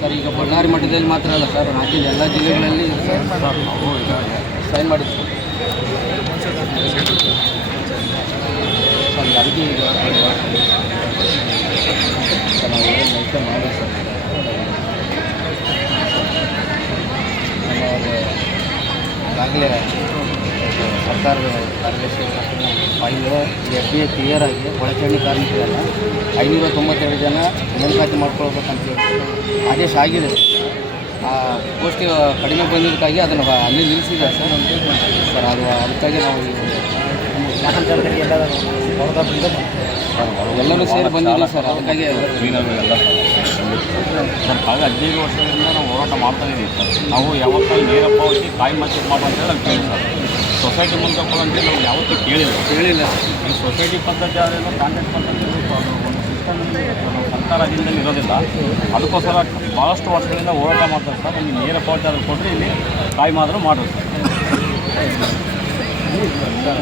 Sir ಈಗ ಬಳ್ಳಾರಿ ಮಠದಲ್ಲಿ ಮಾತ್ರ ಅಲ್ಲ ಸರ್, ರಾಜ್ಯದ ಎಲ್ಲ ಜಿಲ್ಲೆಗಳಲ್ಲಿ ನಾವು ಸೈನ್ ಮಾಡಿದ್ವಿ ಸರ್. ಅದಕ್ಕೆ ಈಗ ಸರ್ ನಾವು ಲೈಫ್ ಮಾಡಿ ಸರ್ ಈಗಾಗಲೇ ಸರ್ಕಾರದ ಕಾರ್ಯದರ್ಶಿ ಫೈಲು FDA ಕ್ಲಿಯರ್ ಆಗಿ ಒಳಚರಂಡಿ ಕಾರ್ಮಿಕರೆಲ್ಲ 592 ಜನ ನೇಮಕಾತಿ ಮಾಡ್ಕೊಳ್ಬೇಕಂತ ಹೇಳಿ ಆದೇಶ ಆಗಿದೆ. ಆ ಪೋಸ್ಟ್ ಕಡಿಮೆ ಬಂದಿದ್ದಕ್ಕಾಗಿ ಅದನ್ನು ಅಲ್ಲಿ ನಿಲ್ಲಿಸಿದ್ದಾರೆ ಸರ್. ಅದು ಅದಕ್ಕಾಗಿ ನಾವು ಎಲ್ಲರೂ ಸೇರಿ ಬಂದಿದ್ದೀವಿ ಸರ್. ಅದಕ್ಕಾಗಿ ಸರ್ ಕಳೆದ 15 ವರ್ಷದಿಂದ ನಾವು ಹೋರಾಟ ಮಾಡ್ತಾ ಇದ್ದೀವಿ ಸರ್. ನಾವು ಯಾವತ್ತೂ ನೇರ ಪಾವತಿ ಕಾಯಿ ಮಾರ್ಕೆಟ್ ಮಾಡೋ ಅಂತೇಳಿ ನಾವು ಕೇಳಿ ಸರ್. ಸೊಸೈಟಿ ಮುಂದೆ ಅಂತೇಳಿ ನಾವು ಯಾವತ್ತೂ ಕೇಳಿಲ್ಲ. ಈ ಸೊಸೈಟಿ ಪದ್ಧತಿ ಆದ್ರೂ ಕಾಂಟ್ರಾಕ್ಟ್ ಪದ್ಧತಿ ಒಂದು ಸಿಸ್ಟಮ್ ಸರ್ಕಾರದಿಂದ ಇರೋದಿಲ್ಲ. ಅದಕ್ಕೋಸ್ಕರ ಭಾಳಷ್ಟು ವರ್ಷಗಳಿಂದ ಹೋರಾಟ ಮಾಡ್ತಾರೆ ಸರ್. ನಮಗೆ ನೇರ ಪಾವತಿ ಆದರೂ ಕೊಟ್ಟರೆ ಇಲ್ಲಿ ಕಾಯಿ ಮಾತ್ರ ಮಾಡೋದು ಸರ್.